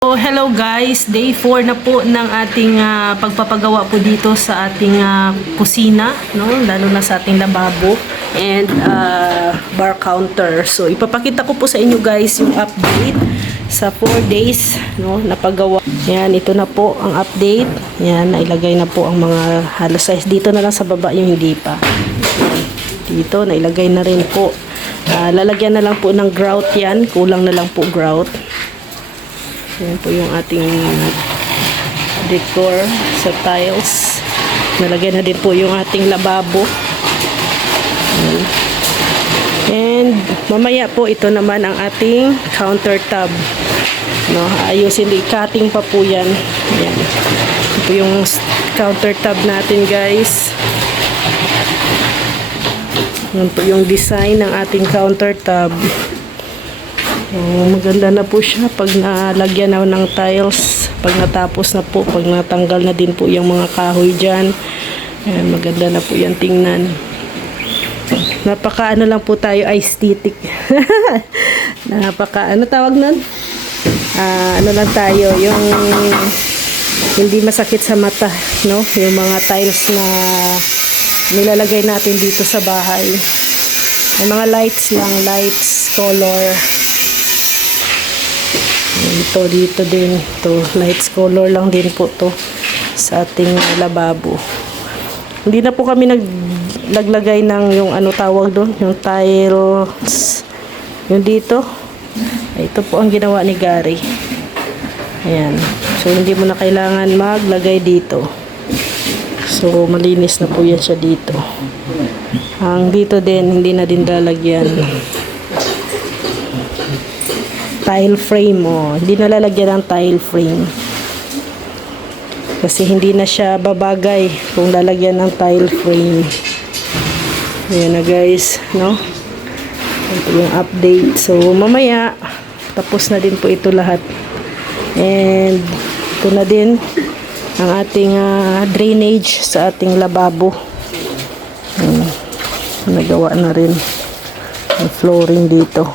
So, hello guys, day 4 na po ng ating pagpapagawa po dito sa ating kusina, no? Lalo na sa ating lababo and bar counter. So, ipapakita ko po sa inyo guys yung update sa 4 days, no, na paggawa. Yan, ito na po ang update. Yan, nailagay na po ang mga halos size. Dito na lang sa baba yung hindi pa. Dito, nailagay na rin po. Lalagyan na lang po ng grout yan. Kulang na lang po grout. Yan po yung ating decor sa tiles. Nalagyan na din po yung ating lababo. Yan. And mamaya po ito naman ang ating countertop. No, ayusin, cutting pa po yan. Yan. Ito po yung countertop natin guys. Yan po yung design ng ating countertop. Maganda na po siya pag nalagyan na ng tiles, pag natapos na po, pag natanggal na din po yung mga kahoy dyan. Ayan, maganda na po yan tingnan. Napaka ano lang po tayo, aesthetic. Napaka ano tawag nun? Ano lang tayo, yung hindi masakit sa mata, no? Yung mga tiles na nilalagay natin dito sa bahay. Yung mga lights lang, lights, color. Ito dito din, to lights color lang din po to sa ating lababo. Hindi na po kami naglagay ng yung ano tawag doon, yung tiles yung dito. Ito po ang ginawa ni Gary. Ayan, so hindi mo na kailangan maglagay dito. So malinis na po yan siya dito. Ang dito din hindi na din lalagyan tile frame, hindi na lalagyan ng tile frame kasi hindi na siya babagay kung lalagyan ng tile frame. Ayan na guys, no? Ito yung update. So mamaya tapos na din po ito lahat, and ito na din ang ating drainage sa ating lababo. Nagawa na rin ang flooring dito.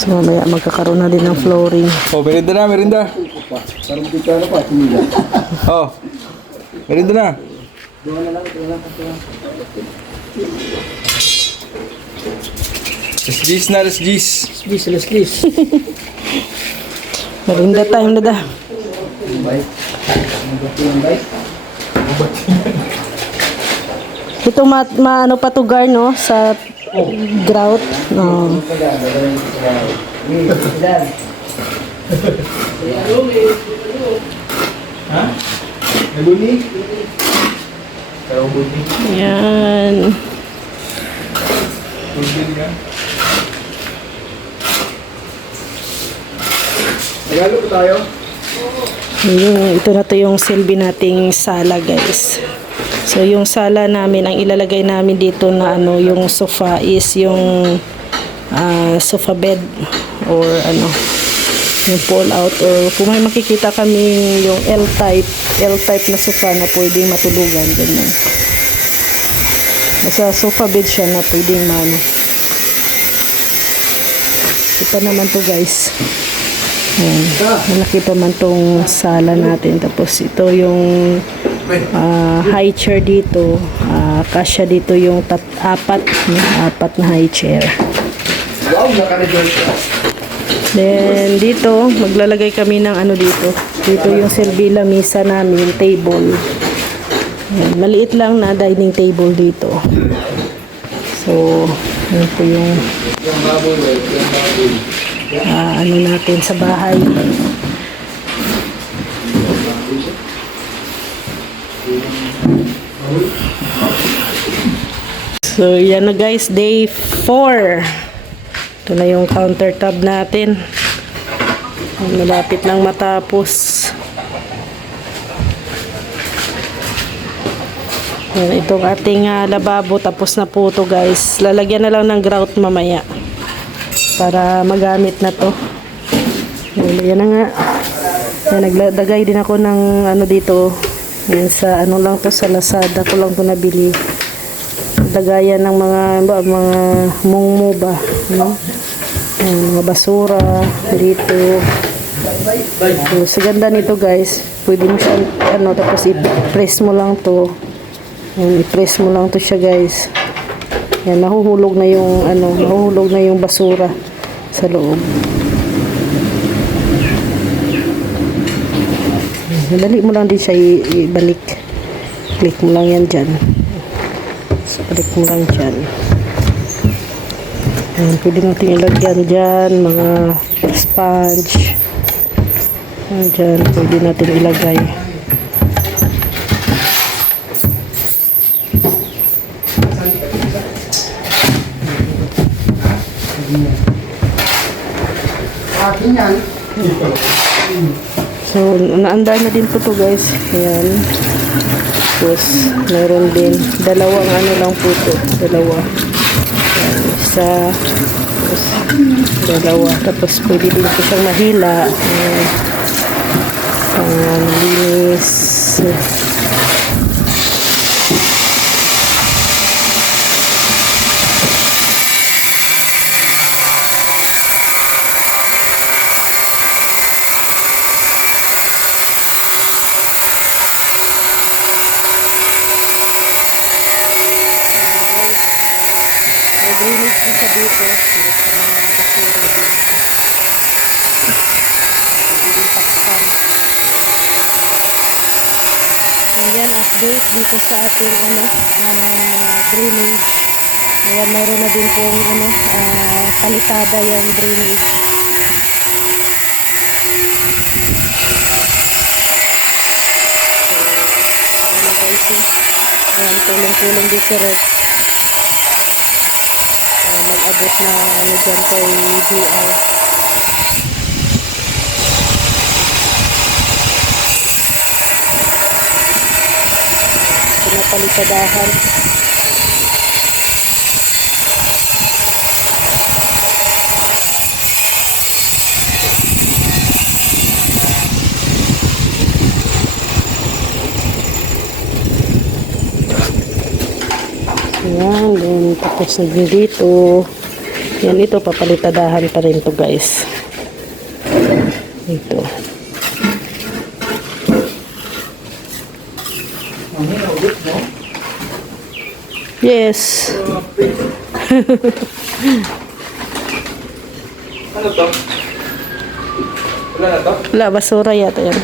So mamaya magkakaroon na din ng flooring. Oh, merinda na, merinda. Oh, merinda na. Let's gis na, let's gis. Let's gis. Merinda time na da. Ito maano pa to Gar, no? Sa grout. No. Ha? Naguni? Yan. Nagalo po tayo? Ito na to yung silbi nating sala guys. So yung sala namin, ang ilalagay namin dito na ano, yung sofa is yung sofa bed or ano, yung pull out, or kung may makikita kami yung L-type na sofa na pwedeng matulugan, ganyan. Sa sofa bed siya na pwedeng mano. Kita naman to guys. Ayan, malaki pa man tong sala natin. Tapos ito yung high chair dito, kasya dito yung apat na high chair. Then dito maglalagay kami ng ano dito yung silbi lamisa namin, table. Ayan, maliit lang na dining table dito. So ito yung ano natin sa bahay. So yan na guys, day 4. Ito na yung countertop natin. Malapit lang matapos. Yan, itong ating lababo tapos na po ito guys. Lalagyan na lang ng grout mamaya para magamit na to. Yan na nga. Yan, naglagay din ako ng ano dito. Yan, sa ano lang to, sa Lazada ko lang to nabili. Lagayan ng mga mungmo ba, no? Mga basura dito. So, sa ganda nito guys, pwede mo siya, tapos i-press mo lang to. Yan, i-press mo lang to siya guys. Yan, nahuhulog na yung basura sa loob. Dali mo lang din siya ibalik. Click mo lang yan dyan. So, balik mo lang dyan. Yan, pwede natin ilagyan dyan, mga sponge. Yan, dyan, pwede natin ilagay. So, naandar na din po to guys. Ayan. Tapos, meron din. Dalawang lang po to. Dalawa. Ayan, isa. Tapos, dalawa. Tapos, pwede din po siyang mahila. Ayan. Linis. Drainage din sa dito. Para sa mga basura din. Pwede din takpan. Ayan, update dito sa ating drainage. Ayan, mayroon na din pong palitada yung drainage. So, ayan guys. Ayan, tulong-tulong dito rin. Mag-abot na dyan kay GR. Pinapalitadahan. Ayan, then tapos na din dito. Yan, ito papalitadahan pa rin to guys. Ito. Yes. Ano to? Wala na to? Wala, basura yata yan.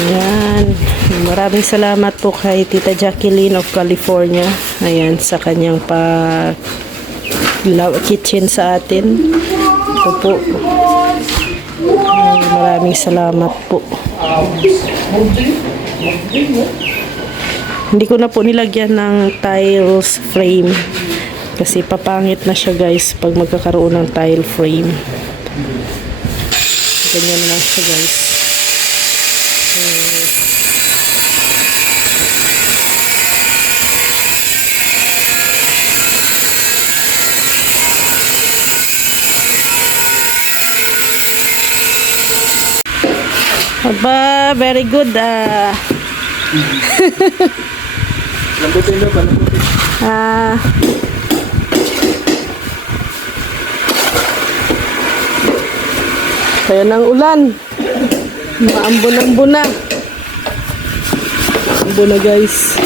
Ayan. Maraming salamat po kay Tita Jacqueline of California. Ayan, sa kanyang kitchen sa atin. Ito po. Maraming salamat po. Hindi ko na po nilagyan ng tiles frame. Kasi papangit na siya guys pag magkakaroon ng tile frame. Ganyan lang siya guys. Aba, very good. Lambutin daw ba? Kaya ng ulan. Maambon-ambon na. Ambon na guys.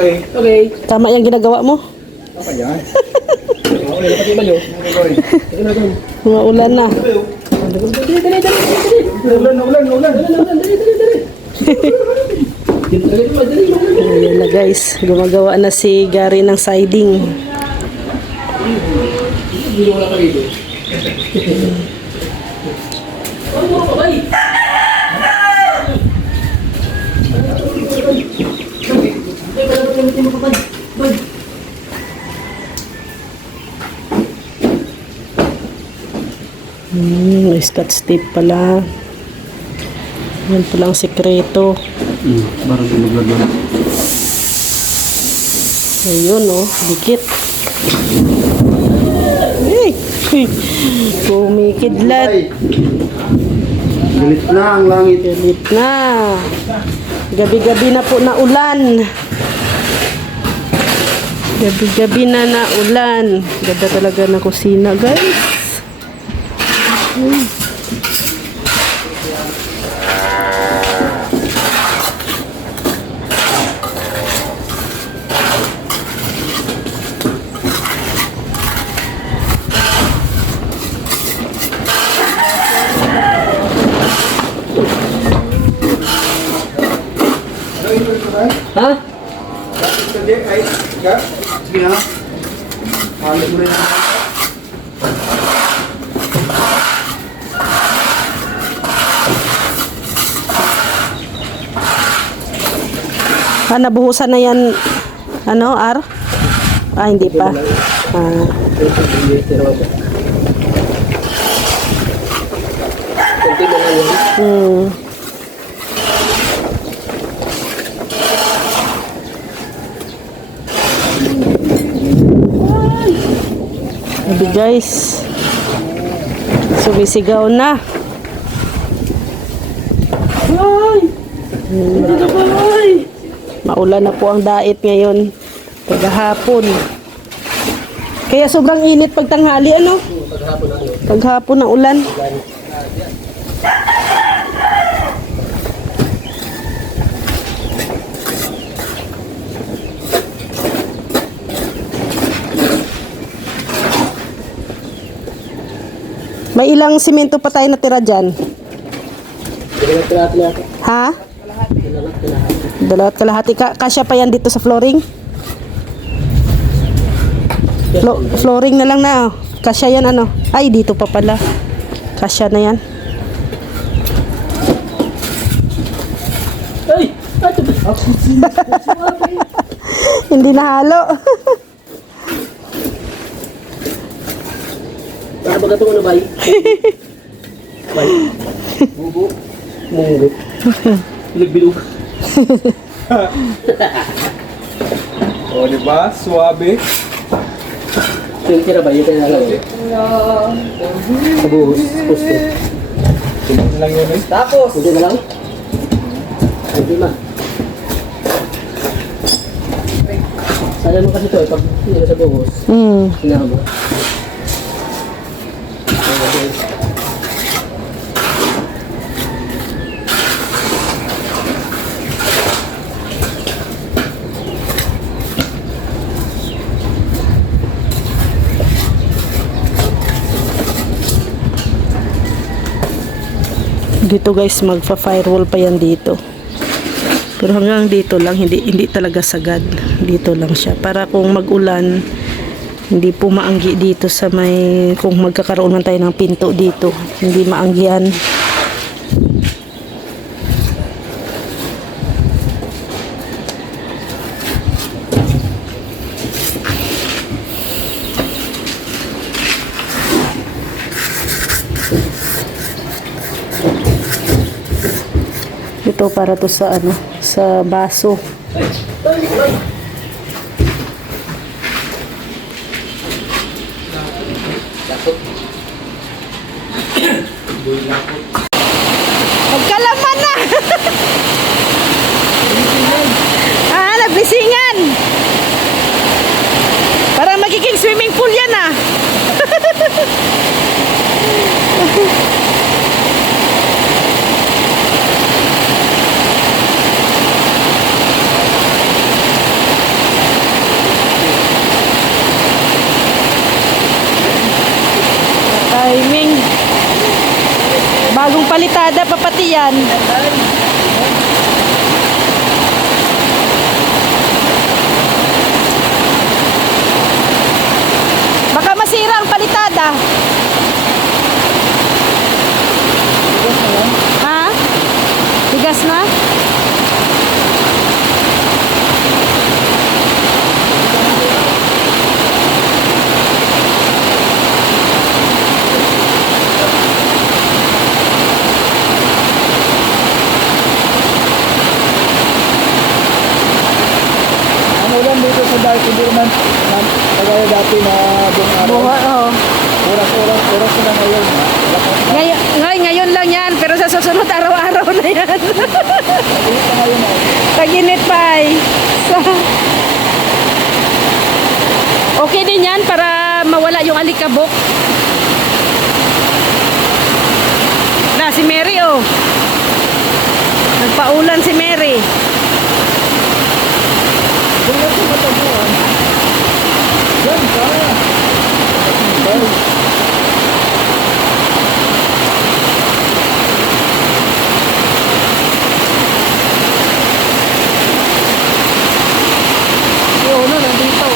Okay. Okay. Tama yung ginagawa mo? Apa yan? Okay, dapat yung balo. Mga ulan na. Ayan na guys. Gumagawa na si Gary ng siding. Scotch tape pala. Yan palang sikreto. Baru dulu. Ayun, oh. Dikit. Ay! Kumikidlat. Galit na ang langit. Galit na. Gabi-gabi na po na ulan. Gabi-gabi na ulan. Ganda talaga na kusina, guys. Ha? Sige, ay, sige ha. Halik mo rin. Nabuhusan na yan, ano, R? Hindi pa. Sabi guys, sumisigaw na. Maulan na po ang dait ngayon. Paghapon. Kaya sobrang init pag tanghali, ano? Paghapon ng ulan. May ilang simento pa tayo natira dyan? Ha? Dalawat kalahati. Kasya pa yan dito sa flooring? Flooring na lang na. Kasya yan ano? Ay, dito pa pala. Kasya na yan. Hindi nahalo. Para ba ito na bay? Bay. Bubo. Munggo. Bilog-bilog. O, di ba? Suwabe. Yung kira ba? Yung kaya lang. Sabuhos. Pusto. Sunod na lang yun eh. Tapos. Hindi na lang? Hindi ma. Sayang mo kasi ito eh. Pag hindi na sabuhos. Sinahan mo. Dito guys, magpa-firewall pa yan dito. Pero hanggang dito lang, hindi talaga sagad. Dito lang siya. Para kung mag-ulan, hindi po maanggi dito sa may, kung magkakaroon man tayo ng pinto dito, hindi maanggihan. Ito para to sa ano, sa baso. Magkalaman na. Nagbisingan. Para magiging swimming pool yan ah. Timing. Bagong palitada pa pati yan. Baka masira ang palitada. Ha? Bigas na? kasi dahil hindi naman kagaya dati na buong araw. Buhay, oh. Oras na ngayon. Ngayon lang yan, pero sa susunod araw-araw na yan. Ulit na ngayon ay. Taginit pa so, okay din yan para mawala yung alikabok. Na, si Mary oh. Nagpaulan si Mary. Kung ito matabuan, yan ka. Oo na, nandito.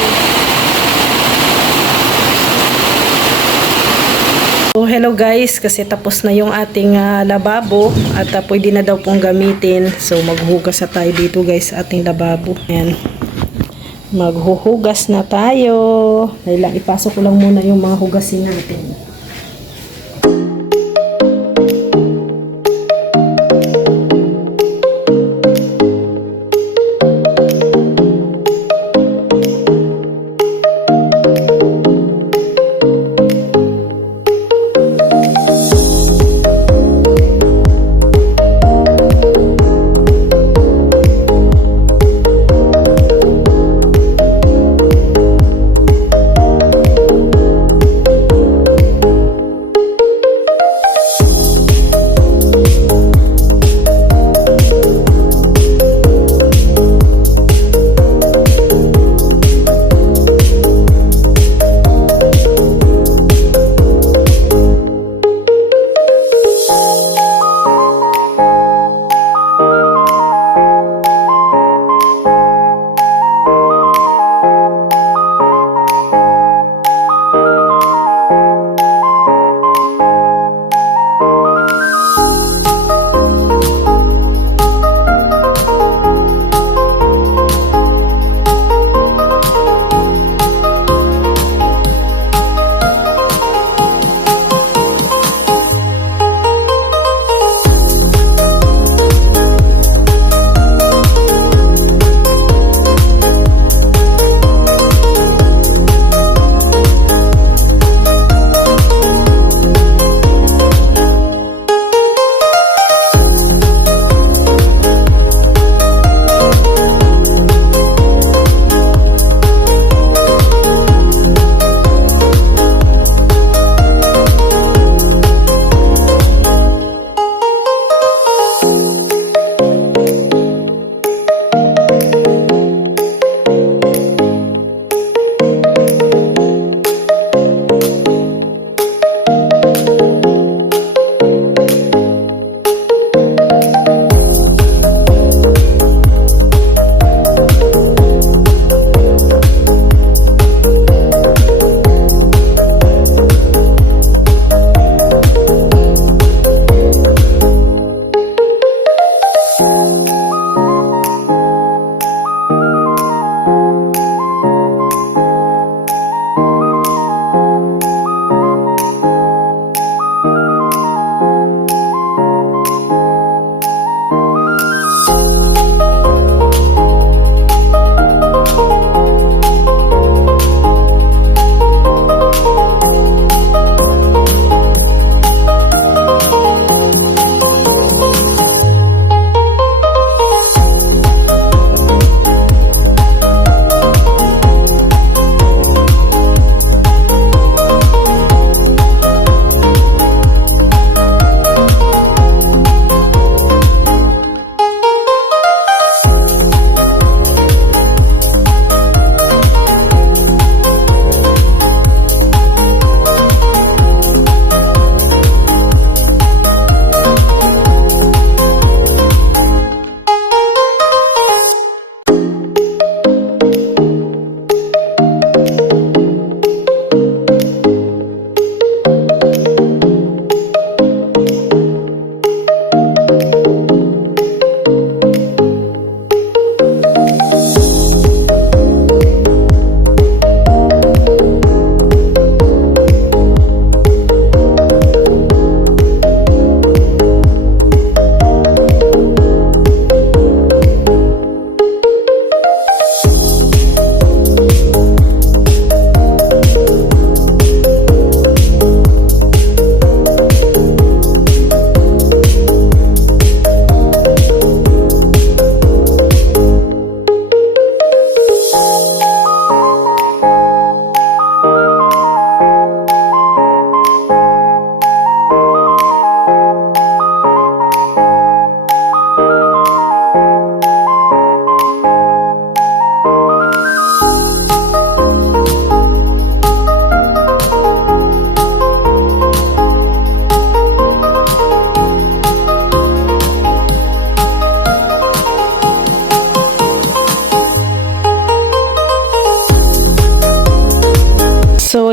So, hello guys, kasi tapos na yung ating lababo at pwede na daw pong gamitin. So, maghuhugas na tayo dito guys sa ating lababo. Ayan. Maghuhugas na tayo. Dahil lang, ipasok ko lang muna yung mga hugasin natin.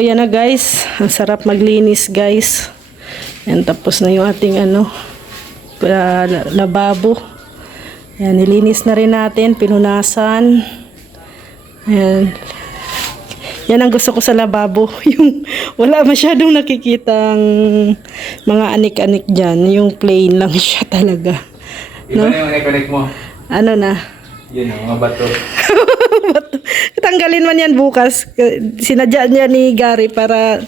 yan na guys. Ang sarap maglinis guys. Yan, tapos na yung ating lababo. Yan, nilinis na rin natin. Pinunasan. Yan. Yan ang gusto ko sa lababo. Yung wala masyadong nakikitang mga anik-anik dyan. Yung plain lang siya talaga. Iba na yung connect mo. Ano na? Yun ang mga bato. Tanggalin man yan bukas. Sinadya niya ni Gary para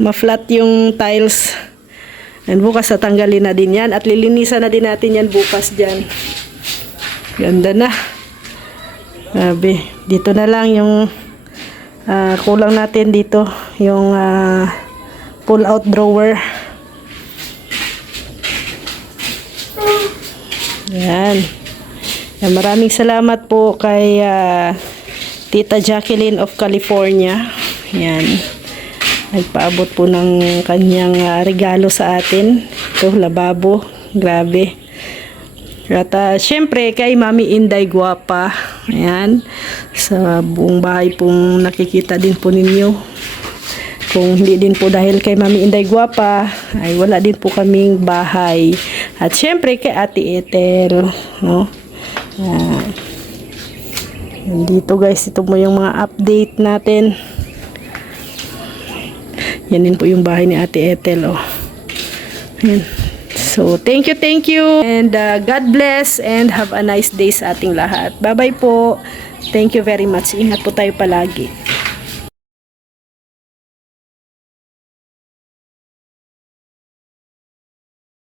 ma-flat yung tiles. And bukas tatanggalin na din yan. At lilinisan na din natin yan bukas dyan. Ganda na. Grabe. Dito na lang yung kulang natin dito. Yung pull-out drawer. Yan. Maraming salamat po kay Tita Jacqueline of California. Yan. Nagpaabot po ng kanyang regalo sa atin. Ito, lababo. Grabe. At syempre kay Mami Inday Guapa. Ayan. Sa buong bahay pong nakikita din po ninyo. Kung hindi din po dahil kay Mami Inday Guapa, ay wala din po kaming bahay. At syempre kay Ate Ethel. No? Dito guys, ito mo yung mga update natin. Yan din po yung bahay ni Ate Ethel. Oh. Yan. So, thank you. And God bless and have a nice day sa ating lahat. Bye-bye po. Thank you very much. Ingat po tayo palagi.